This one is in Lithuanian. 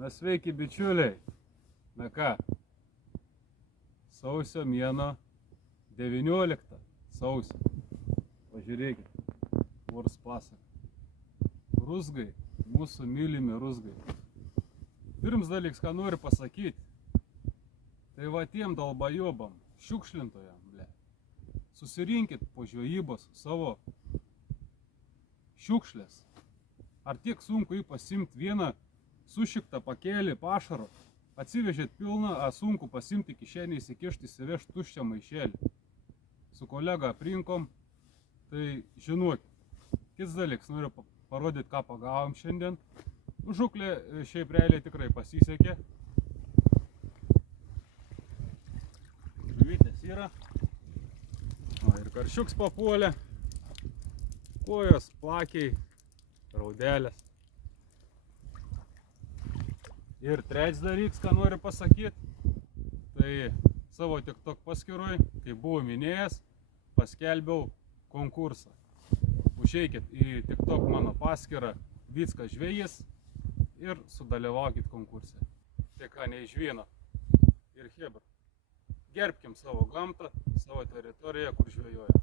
Na sveiki bičiuliai. Na ką, sausio mėno 19 sausio. Pažiūrėkit, kurs pasaka. Ruzgai, mūsų mylimi ruzgai. Pirms dalyks, ką noriu pasakyti, tai va tiem dalbajobam, šiukšlintojam, ble. Susirinkit po žvejybos savo šiukšlės. Ar tiek sunku jį pasimti vieną sušiktą pakelį pašaro, atsivežėt pilną, a sunku pasimti kišenį, įsikišti, įsivežti tuščią maišelį. Su kolega aprinkom, tai žinokit. Kits dalyks, noriu parodyti, ką pagavom šiandien. Žuklė šiaip realiai tikrai pasisekė. Žuvytės yra. O, ir karšiuks papuolė. Kojos, plakiai, raudelės. Ir trečias dalyks, ką noriu pasakyti, tai savo TikTok paskyroj, kai buvau minėjęs, paskelbiau konkursą. Užeikit į TikTok mano paskyrą Vyckas žvejys ir sudalyvaukit konkurse. Tai ką, neišvyno. Ir hebra, gerbkim savo gamtą, savo teritoriją, kur žvejoja.